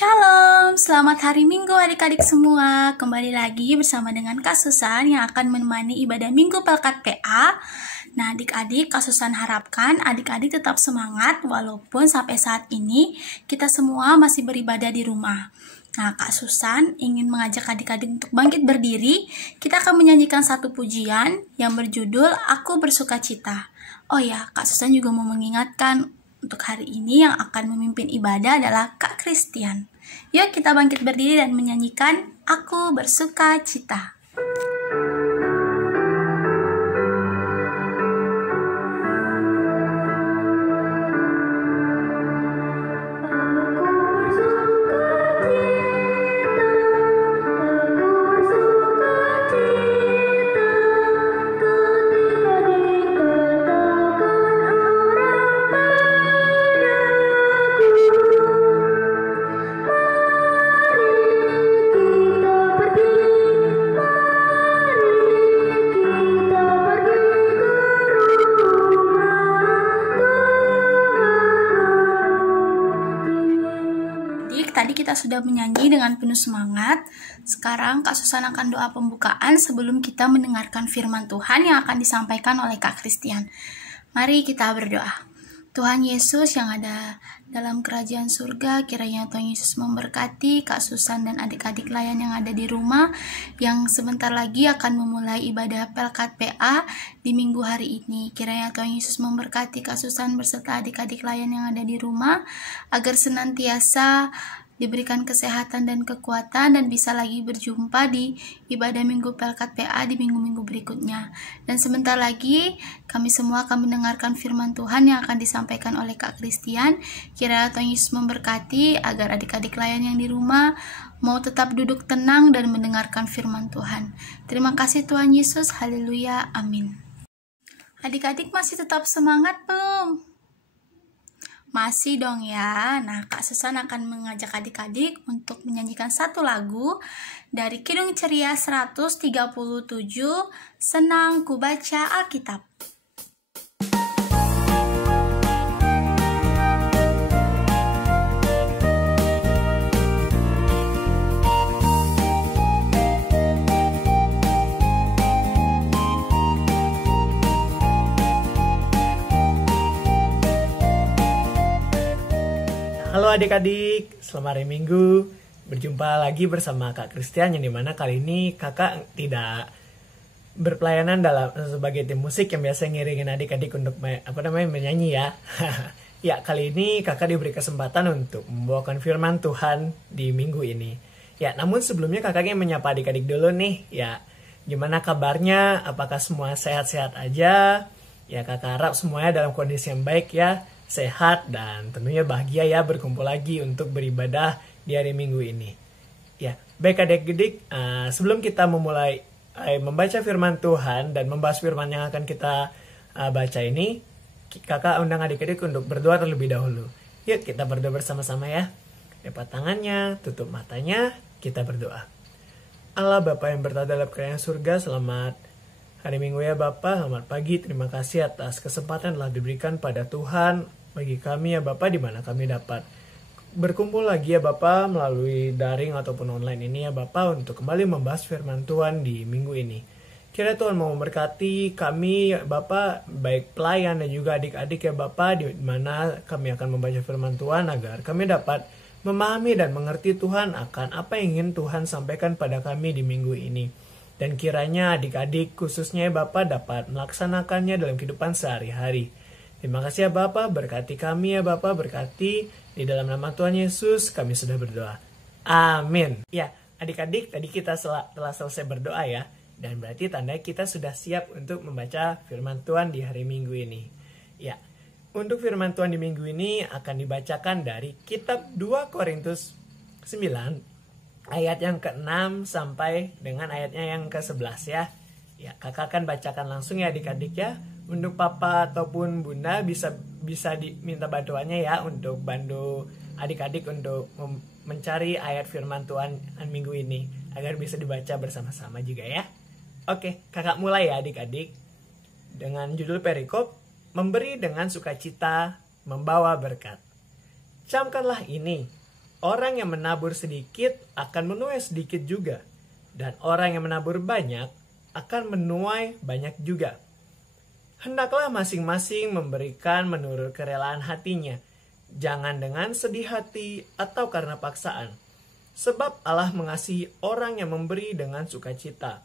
Shalom, selamat hari Minggu adik-adik semua. Kembali lagi bersama dengan Kak Susan yang akan menemani ibadah Minggu Pelkat PA. Nah adik-adik, Kak Susan harapkan adik-adik tetap semangat walaupun sampai saat ini kita semua masih beribadah di rumah. Nah Kak Susan ingin mengajak adik-adik untuk bangkit berdiri. Kita akan menyanyikan satu pujian yang berjudul Aku Bersukacita. Oh ya, Kak Susan juga mau mengingatkan untuk hari ini yang akan memimpin ibadah adalah Kak Christian. Yuk kita bangkit berdiri dan menyanyikan Aku Bersukacita. Tadi kita sudah menyanyi dengan penuh semangat. Sekarang Kak Susan akan doa pembukaan sebelum kita mendengarkan firman Tuhan yang akan disampaikan oleh Kak Christian. Mari kita berdoa. Tuhan Yesus yang ada dalam kerajaan surga, kiranya Tuhan Yesus memberkati Kak Susan dan adik-adik layan yang ada di rumah yang sebentar lagi akan memulai ibadah Pelkat PA di minggu hari ini. Kiranya Tuhan Yesus memberkati Kak Susan beserta adik-adik layan yang ada di rumah agar senantiasa diberikan kesehatan dan kekuatan dan bisa lagi berjumpa di ibadah Minggu Pelkat PA di minggu-minggu berikutnya. Dan sebentar lagi kami semua akan mendengarkan firman Tuhan yang akan disampaikan oleh Kak Christian. Kiranya Tuhan Yesus memberkati agar adik-adik layan yang di rumah mau tetap duduk tenang dan mendengarkan firman Tuhan. Terima kasih Tuhan Yesus, haleluya, amin. Adik-adik masih tetap semangat belum? Masih dong ya. Nah, Kak Susan akan mengajak adik-adik untuk menyanyikan satu lagu dari Kidung Ceria 137, Senang Ku Baca Alkitab. Halo adik-adik, selamat hari Minggu. Berjumpa lagi bersama Kak Christian yang dimana kali ini kakak tidak berpelayanan dalam sebagai tim musik yang biasa ngiringin adik-adik untuk menyanyi ya. Ya, kali ini kakak diberi kesempatan untuk membawakan firman Tuhan di minggu ini. Ya, namun sebelumnya kakak ingin menyapa adik-adik dulu nih. Ya, gimana kabarnya? Apakah semua sehat-sehat aja? Ya, kakak harap semuanya dalam kondisi yang baik ya. Sehat dan tentunya bahagia ya berkumpul lagi untuk beribadah di hari Minggu ini. Ya, baik adik-adik, sebelum kita memulai membaca firman Tuhan dan membahas firman yang akan kita baca ini, kakak undang adik-adik untuk berdoa terlebih dahulu. Yuk kita berdoa bersama-sama ya. Lipat tangannya, tutup matanya, kita berdoa. Allah Bapa yang berada dalam kerajaan surga, selamat hari Minggu ya Bapak, selamat pagi, terima kasih atas kesempatan yang telah diberikan pada Tuhan bagi kami ya Bapak, di mana kami dapat berkumpul lagi ya Bapak melalui daring ataupun online ini ya Bapak untuk kembali membahas firman Tuhan di minggu ini. Kiranya Tuhan mau memberkati kami ya Bapak, baik pelayan dan juga adik-adik ya Bapak, di mana kami akan membaca firman Tuhan agar kami dapat memahami dan mengerti Tuhan akan apa yang ingin Tuhan sampaikan pada kami di minggu ini. Dan kiranya adik-adik khususnya ya Bapak dapat melaksanakannya dalam kehidupan sehari-hari. Terima kasih ya Bapak, berkati kami ya Bapak, berkati di dalam nama Tuhan Yesus kami sudah berdoa. Amin. Ya, adik-adik tadi kita telah selesai berdoa ya. Dan berarti tandanya kita sudah siap untuk membaca firman Tuhan di hari Minggu ini. Ya, untuk firman Tuhan di minggu ini akan dibacakan dari kitab 2 Korintus 9 ayat yang ke-6 sampai dengan ayatnya yang ke-11 ya. Ya, kakak akan bacakan langsung ya adik-adik ya. Untuk papa ataupun bunda bisa diminta bantuannya ya untuk bantu adik-adik untuk mencari ayat firman Tuhan minggu ini agar bisa dibaca bersama-sama juga ya. Oke, kakak mulai ya adik-adik dengan judul perikop Memberi dengan Sukacita Membawa Berkat. Camkanlah ini, orang yang menabur sedikit akan menuai sedikit juga, dan orang yang menabur banyak akan menuai banyak juga. Hendaklah masing-masing memberikan menurut kerelaan hatinya, jangan dengan sedih hati atau karena paksaan. Sebab Allah mengasihi orang yang memberi dengan sukacita.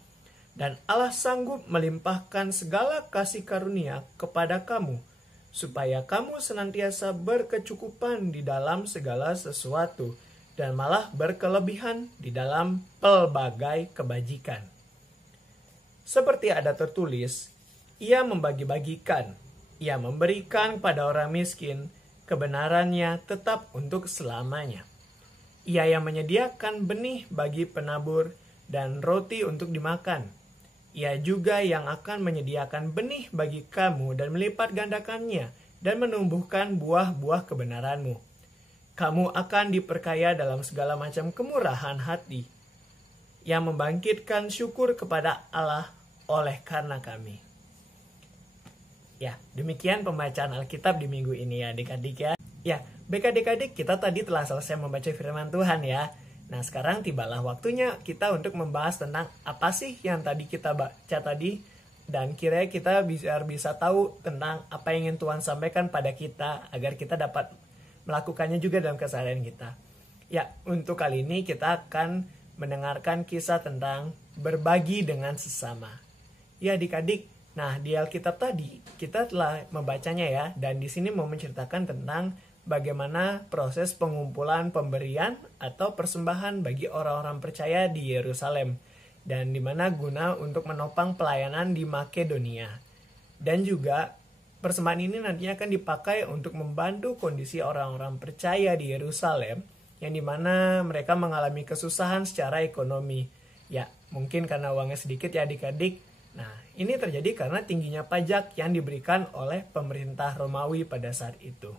Dan Allah sanggup melimpahkan segala kasih karunia kepada kamu, supaya kamu senantiasa berkecukupan di dalam segala sesuatu, dan malah berkelebihan di dalam pelbagai kebajikan. Seperti ada tertulis, ia membagi-bagikan, ia memberikan pada orang miskin, kebenarannya tetap untuk selamanya. Ia yang menyediakan benih bagi penabur dan roti untuk dimakan. Ia juga yang akan menyediakan benih bagi kamu dan melipat gandakannya dan menumbuhkan buah-buah kebenaranmu. Kamu akan diperkaya dalam segala macam kemurahan hati, yang membangkitkan syukur kepada Allah oleh karena kami. Ya, demikian pembacaan Alkitab di minggu ini ya adik-adik ya. Ya, baik adik-adik, kita tadi telah selesai membaca firman Tuhan ya. Nah, sekarang tibalah waktunya kita untuk membahas tentang apa sih yang tadi kita baca tadi, dan kiranya kita bisa tahu tentang apa yang ingin Tuhan sampaikan pada kita agar kita dapat melakukannya juga dalam keseharian kita. Ya, untuk kali ini kita akan mendengarkan kisah tentang berbagi dengan sesama. Ya adik-adik, nah di Alkitab tadi kita telah membacanya ya, dan di sini mau menceritakan tentang bagaimana proses pengumpulan pemberian atau persembahan bagi orang-orang percaya di Yerusalem, dan di mana guna untuk menopang pelayanan di Makedonia. Dan juga persembahan ini nantinya akan dipakai untuk membantu kondisi orang-orang percaya di Yerusalem, yang dimana mereka mengalami kesusahan secara ekonomi. Ya, mungkin karena uangnya sedikit ya adik-adik. Nah, ini terjadi karena tingginya pajak yang diberikan oleh pemerintah Romawi pada saat itu.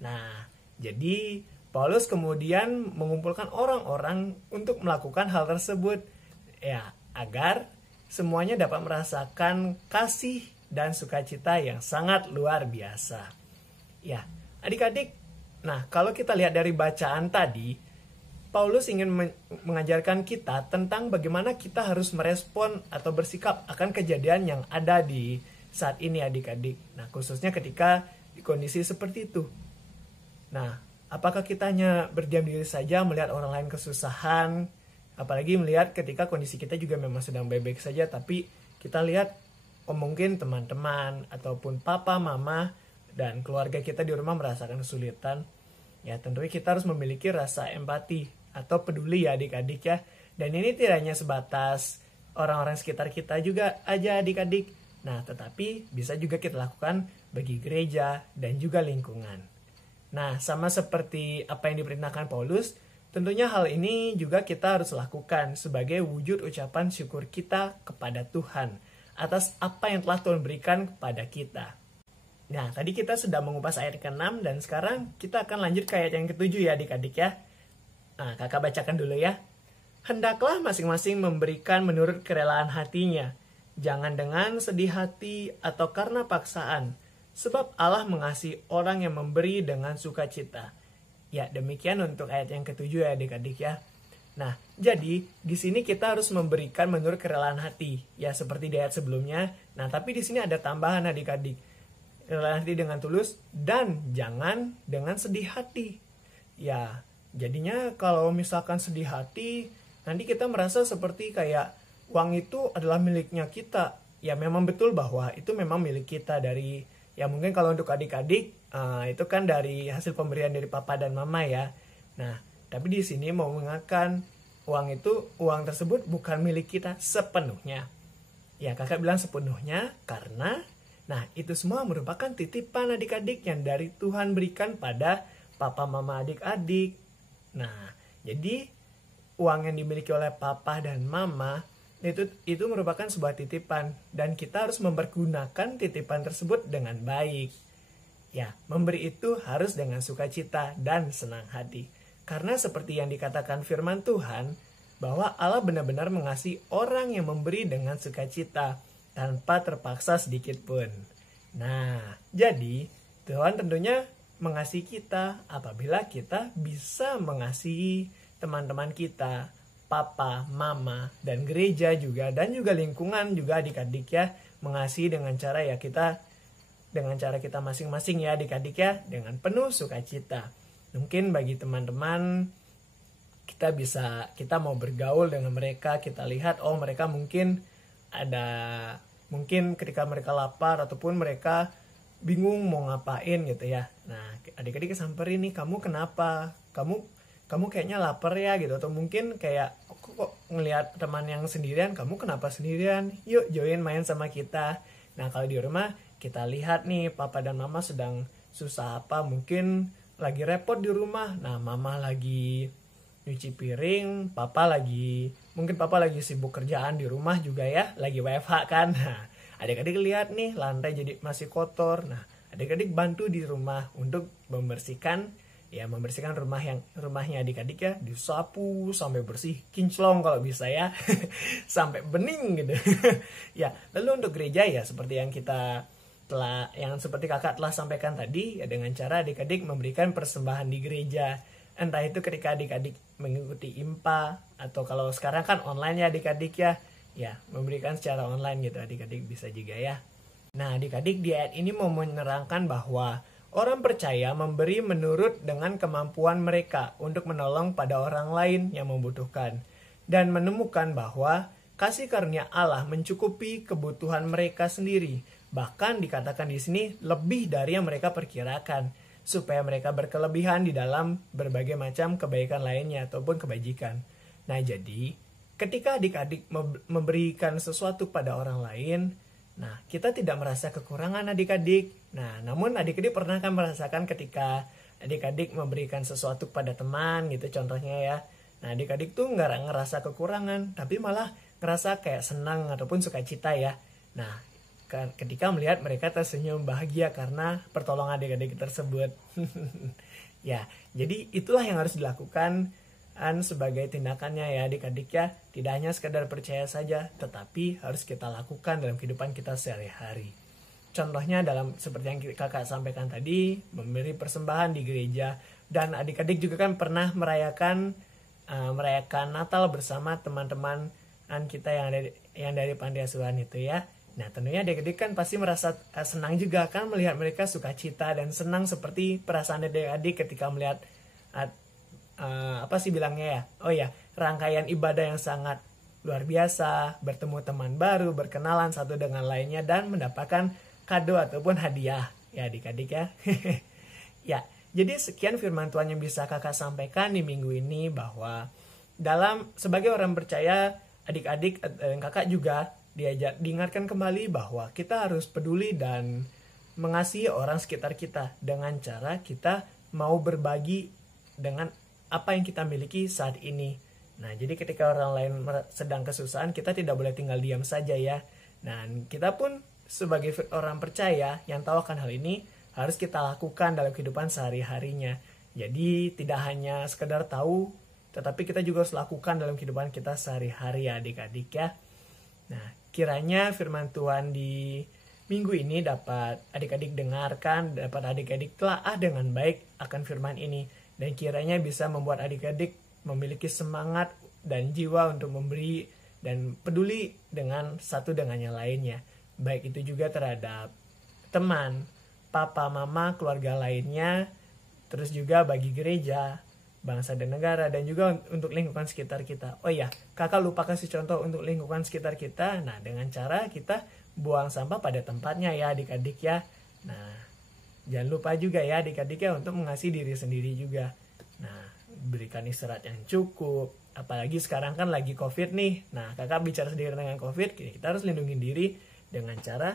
Nah, jadi Paulus kemudian mengumpulkan orang-orang untuk melakukan hal tersebut, ya, agar semuanya dapat merasakan kasih dan sukacita yang sangat luar biasa. Ya, adik-adik, nah kalau kita lihat dari bacaan tadi, Paulus ingin mengajarkan kita tentang bagaimana kita harus merespon atau bersikap akan kejadian yang ada di saat ini adik-adik. Nah, khususnya ketika di kondisi seperti itu. Nah, apakah kita hanya berdiam diri saja melihat orang lain kesusahan, apalagi melihat ketika kondisi kita juga memang sedang baik-baik saja, tapi kita lihat mungkin teman-teman ataupun papa, mama, dan keluarga kita di rumah merasakan kesulitan. Ya, tentunya kita harus memiliki rasa empati atau peduli ya adik-adik ya. Dan ini tidak hanya sebatas orang-orang sekitar kita juga aja adik-adik. Nah, tetapi bisa juga kita lakukan bagi gereja dan juga lingkungan. Nah, sama seperti apa yang diperintahkan Paulus, tentunya hal ini juga kita harus lakukan sebagai wujud ucapan syukur kita kepada Tuhan atas apa yang telah Tuhan berikan kepada kita. Nah, tadi kita sudah mengupas ayat ke-6 dan sekarang kita akan lanjut ke ayat yang ke-7 ya adik-adik ya. Nah, kakak bacakan dulu ya. Hendaklah masing-masing memberikan menurut kerelaan hatinya, jangan dengan sedih hati atau karena paksaan, sebab Allah mengasihi orang yang memberi dengan sukacita. Ya, demikian untuk ayat yang ke-7 ya adik-adik ya. Nah, jadi di sini kita harus memberikan menurut kerelaan hati, ya seperti di ayat sebelumnya. Nah, tapi di sini ada tambahan adik-adik. Kerelaan hati dengan tulus dan jangan dengan sedih hati. Ya, jadinya kalau misalkan sedih hati, nanti kita merasa seperti kayak uang itu adalah miliknya kita. Ya, memang betul bahwa itu memang milik kita dari, ya mungkin kalau untuk adik-adik itu kan dari hasil pemberian dari papa dan mama ya. Nah, tapi di sini mau mengingatkan uang tersebut bukan milik kita sepenuhnya. Ya, kakak bilang sepenuhnya karena nah itu semua merupakan titipan adik-adik yang dari Tuhan berikan pada papa mama adik-adik. Nah, jadi uang yang dimiliki oleh papa dan mama itu merupakan sebuah titipan dan kita harus mempergunakan titipan tersebut dengan baik. Ya, memberi itu harus dengan sukacita dan senang hati. Karena seperti yang dikatakan firman Tuhan, bahwa Allah benar-benar mengasihi orang yang memberi dengan sukacita tanpa terpaksa sedikit pun. Nah, jadi Tuhan tentunya mengasihi kita apabila kita bisa mengasihi teman-teman kita, papa, mama, dan gereja juga, dan juga lingkungan juga adik-adik ya, mengasihi dengan cara ya kita, dengan cara kita masing-masing ya adik-adik ya, dengan penuh sukacita. Mungkin bagi teman-teman kita mau bergaul dengan mereka, kita lihat oh mereka mungkin ketika mereka lapar ataupun mereka bingung mau ngapain gitu ya. Nah, adik-adik samperin nih, kamu kenapa? Kamu kayaknya lapar ya gitu, atau mungkin kayak kok ngelihat teman yang sendirian, kamu kenapa sendirian? Yuk join main sama kita. Nah, kalau di rumah kita lihat nih papa dan mama sedang susah apa, mungkin lagi repot di rumah. Nah, mama lagi nyuci piring, mungkin papa lagi sibuk kerjaan di rumah juga ya, lagi WFH kan. Nah, adik-adik lihat nih lantai jadi masih kotor. Nah, adik-adik bantu di rumah untuk membersihkan rumahnya adik-adik ya, disapu sampai bersih kinclong kalau bisa ya. Sampai bening gitu. Ya, lalu untuk gereja ya seperti yang seperti kakak telah sampaikan tadi ya, dengan cara adik-adik memberikan persembahan di gereja. Entah itu ketika adik-adik mengikuti IMPA, atau kalau sekarang kan online ya adik-adik ya memberikan secara online gitu, adik-adik bisa juga ya. Nah, adik-adik di ayat ini mau menerangkan bahwa orang percaya memberi menurut dengan kemampuan mereka untuk menolong pada orang lain yang membutuhkan, dan menemukan bahwa kasih karunia Allah mencukupi kebutuhan mereka sendiri. Bahkan dikatakan di sini lebih dari yang mereka perkirakan, supaya mereka berkelebihan di dalam berbagai macam kebaikan lainnya ataupun kebajikan. Nah, jadi ketika adik-adik memberikan sesuatu pada orang lain, nah kita tidak merasa kekurangan adik-adik. Nah, namun adik-adik pernah kan merasakan ketika adik-adik memberikan sesuatu pada teman gitu contohnya ya. Nah, adik-adik tuh nggak ngerasa kekurangan, tapi malah ngerasa kayak senang ataupun sukacita ya. Nah, ketika melihat mereka tersenyum bahagia karena pertolongan adik-adik tersebut. Ya, jadi itulah yang harus dilakukan sebagai tindakannya ya adik-adik ya. Tidak hanya sekedar percaya saja, tetapi harus kita lakukan dalam kehidupan kita sehari-hari. Contohnya seperti yang kakak sampaikan tadi, memberi persembahan di gereja. Dan adik-adik juga kan pernah merayakan Natal bersama teman-teman kita yang dari panti asuhan itu ya. Nah, tentunya adik-adik kan pasti merasa senang juga kan melihat mereka sukacita dan senang seperti perasaan adik-adik ketika melihat rangkaian ibadah yang sangat luar biasa, bertemu teman baru, berkenalan satu dengan lainnya, dan mendapatkan kado ataupun hadiah ya adik-adik ya. Ya, jadi sekian firman Tuhan yang bisa kakak sampaikan di minggu ini, bahwa sebagai orang percaya, adik-adik dan kakak juga diingatkan kembali bahwa kita harus peduli dan mengasihi orang sekitar kita dengan cara kita mau berbagi dengan apa yang kita miliki saat ini. Nah, jadi ketika orang lain sedang kesusahan, kita tidak boleh tinggal diam saja ya. Nah, kita pun sebagai orang percaya yang tahu akan hal ini harus kita lakukan dalam kehidupan sehari-harinya. Jadi tidak hanya sekedar tahu, tetapi kita juga harus lakukan dalam kehidupan kita sehari-hari ya adik-adik ya. Nah, kiranya firman Tuhan di minggu ini dapat adik-adik dengarkan, dapat adik-adik telaah dengan baik akan firman ini. Dan kiranya bisa membuat adik-adik memiliki semangat dan jiwa untuk memberi dan peduli dengan satu dengan yang lainnya. Baik itu juga terhadap teman, papa, mama, keluarga lainnya, terus juga bagi gereja, bangsa dan negara, dan juga untuk lingkungan sekitar kita. Oh iya, kakak lupa kasih contoh untuk lingkungan sekitar kita. Nah, dengan cara kita buang sampah pada tempatnya ya adik-adik ya. Nah, jangan lupa juga ya adik-adik ya untuk mengasihi diri sendiri juga. Nah, berikan istirahat yang cukup. Apalagi sekarang kan lagi COVID nih. Nah, kakak bicara sendiri dengan COVID, kita harus lindungi diri dengan cara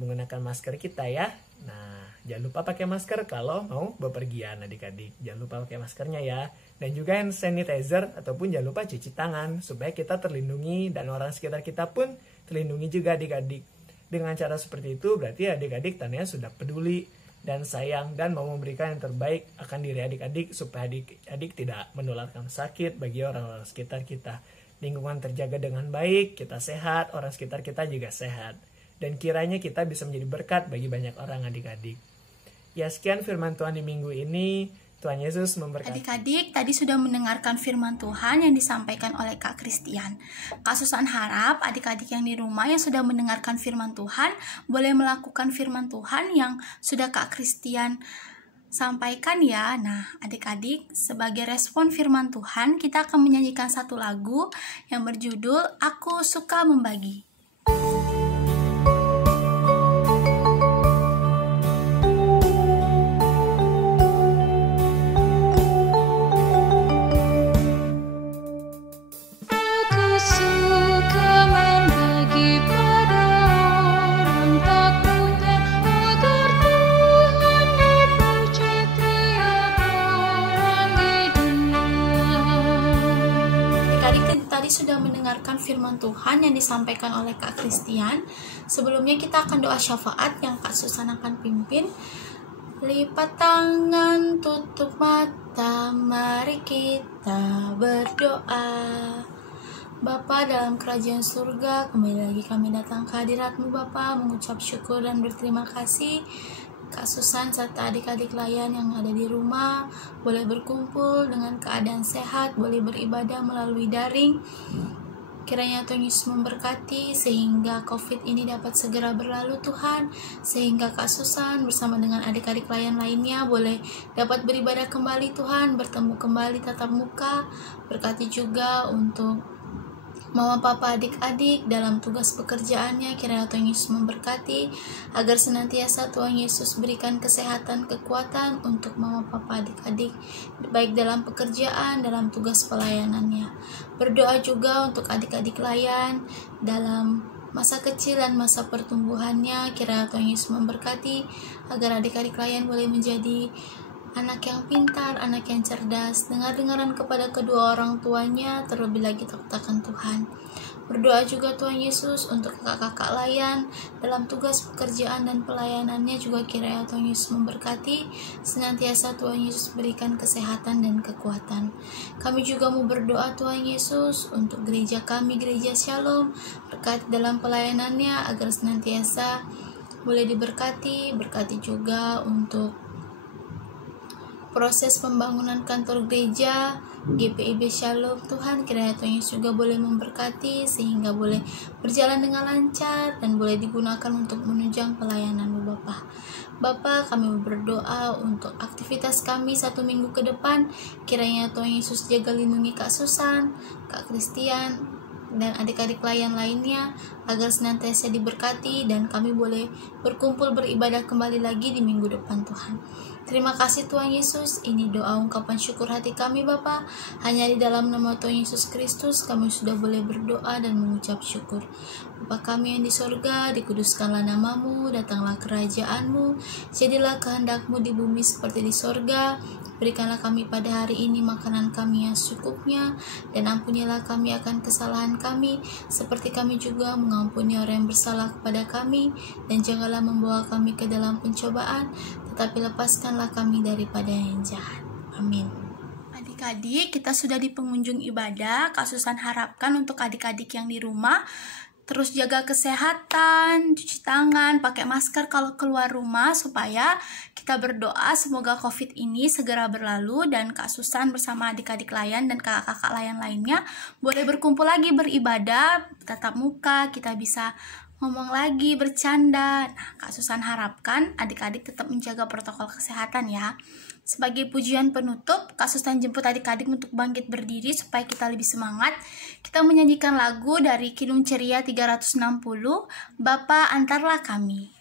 menggunakan masker kita ya. Nah, jangan lupa pakai masker kalau mau bepergian adik-adik. Jangan lupa pakai maskernya ya. Dan juga hand sanitizer ataupun jangan lupa cuci tangan supaya kita terlindungi dan orang sekitar kita pun terlindungi juga adik-adik. Dengan cara seperti itu berarti adik-adik tandanya sudah peduli dan sayang dan mau memberikan yang terbaik akan diri adik-adik supaya adik-adik tidak menularkan sakit bagi orang-orang sekitar kita. Lingkungan terjaga dengan baik, kita sehat, orang sekitar kita juga sehat. Dan kiranya kita bisa menjadi berkat bagi banyak orang adik-adik. Ya, sekian firman Tuhan di minggu ini. Tuhan Yesus memberkati. Adik-adik, tadi sudah mendengarkan firman Tuhan yang disampaikan oleh Kak Christian. Kak Susan harap adik-adik yang di rumah yang sudah mendengarkan firman Tuhan boleh melakukan firman Tuhan yang sudah Kak Christian sampaikan ya. Nah, adik-adik, sebagai respon firman Tuhan, kita akan menyanyikan satu lagu yang berjudul Aku Suka Membagi. Sudah mendengarkan firman Tuhan yang disampaikan oleh Kak Christian. Sebelumnya kita akan doa syafaat yang Kak Susan akan pimpin. Lipat tangan, tutup mata, mari kita berdoa. Bapa dalam kerajaan surga, kembali lagi kami datang ke hadirat-Mu Bapa, mengucap syukur dan berterima kasih. Kak Susan serta adik-adik layan yang ada di rumah boleh berkumpul dengan keadaan sehat, boleh beribadah melalui daring. Kiranya Tuhan Yesus memberkati sehingga COVID ini dapat segera berlalu Tuhan, sehingga Kak Susan bersama dengan adik-adik layan lainnya boleh dapat beribadah kembali Tuhan, bertemu kembali tatap muka. Berkati juga untuk Mama Papa adik-adik dalam tugas pekerjaannya, kiranya Tuhan Yesus memberkati agar senantiasa Tuhan Yesus berikan kesehatan, kekuatan untuk Mama Papa adik-adik baik dalam pekerjaan, dalam tugas pelayanannya. Berdoa juga untuk adik-adik layan dalam masa kecil dan masa pertumbuhannya, kiranya Tuhan Yesus memberkati agar adik-adik layan boleh menjadi anak yang pintar, anak yang cerdas, dengar-dengaran kepada kedua orang tuanya, terlebih lagi takut Tuhan. Berdoa juga Tuhan Yesus untuk kakak-kakak layan dalam tugas pekerjaan dan pelayanannya, juga kiranya Tuhan Yesus memberkati, senantiasa Tuhan Yesus berikan kesehatan dan kekuatan. Kami juga mau berdoa Tuhan Yesus untuk gereja kami, Gereja Shalom, berkat dalam pelayanannya agar senantiasa boleh diberkati. Berkati juga untuk proses pembangunan kantor gereja GPIB Shalom Tuhan, kiranya Tuhan Yesus juga boleh memberkati sehingga boleh berjalan dengan lancar dan boleh digunakan untuk menunjang pelayanan-Mu Bapa. Bapa, kami berdoa untuk aktivitas kami 1 minggu ke depan, kiranya Tuhan Yesus jaga lindungi Kak Susan, Kak Christian, dan adik-adik layan lainnya agar senantiasa diberkati dan kami boleh berkumpul beribadah kembali lagi di minggu depan Tuhan. Terima kasih Tuhan Yesus, ini doa ungkapan syukur hati kami Bapa. Hanya di dalam nama Tuhan Yesus Kristus kami sudah boleh berdoa dan mengucap syukur. Bapa kami yang di sorga, dikuduskanlah namamu, datanglah kerajaan-Mu, jadilah kehendak-Mu di bumi seperti di sorga. Berikanlah kami pada hari ini makanan kami yang secukupnya, dan ampunilah kami akan kesalahan kami, seperti kami juga mengampuni orang yang bersalah kepada kami, dan janganlah membawa kami ke dalam pencobaan, tetapi lepaskanlah kami daripada yang jahat. Amin. Adik-adik, kita sudah di pengunjung ibadah. Kak Susan harapkan untuk adik-adik yang di rumah terus jaga kesehatan, cuci tangan, pakai masker kalau keluar rumah, supaya kita berdoa semoga COVID ini segera berlalu dan Kak Susan bersama adik-adik layan dan kakak-kakak layan lainnya boleh berkumpul lagi beribadah, tatap muka, kita bisa ngomong lagi, bercanda. Nah, Kak Susan harapkan adik-adik tetap menjaga protokol kesehatan ya. Sebagai pujian penutup, Kak Susan jemput adik-adik untuk bangkit berdiri supaya kita lebih semangat. Kita menyanyikan lagu dari Kidung Ceria 360, Bapa Antarlah Kami.